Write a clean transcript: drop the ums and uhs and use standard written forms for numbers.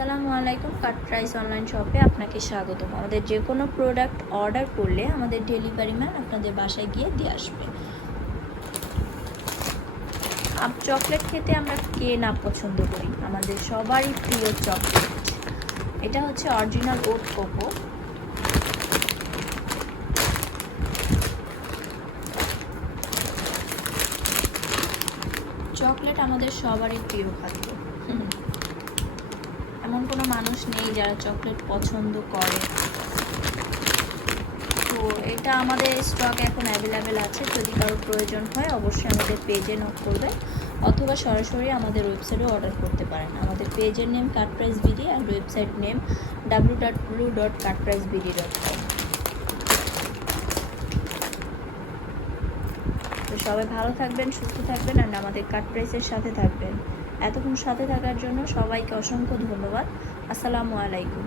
আসসালামু আলাইকুম। কাট price online শপে আপনাকে স্বাগতম। আমাদের যে কোনো প্রোডাক্ট অর্ডার করলে আমাদের ডেলিভারি ম্যান আপনাদের বাসায় গিয়ে দিয়ে আসবে। চকলেট খেতে আমরা কে না পছন্দ করি, আমাদের সবারই প্রিয় চকলেট। এটা হচ্ছে অরিজিনাল ওট কোকো। চকলেট আমাদের সবারই প্রিয় খাদ্য। এমন কোনো মানুষ নেই যারা চকলেট পছন্দ করে। তো এটা আমাদের স্টক এখন অ্যাভেলেবেল আছে। যদি কারো প্রয়োজন হয় অবশ্যই আমাদের পেজে নক করবে অথবা সরাসরি আমাদের ওয়েবসাইটে অর্ডার করতে পারেন। আমাদের পেজের নেম কাট প্রাইস বিডি আর ওয়েবসাইট নেম www.cutpricebd.com। তো সবাই ভালো থাকবেন, সুস্থ থাকবেন আর আমাদের কাট প্রাইসের সাথে থাকবেন। এতক্ষণ সাথে থাকার জন্য সবাইকে অসংখ্য ধন্যবাদ। আসসালামু আলাইকুম।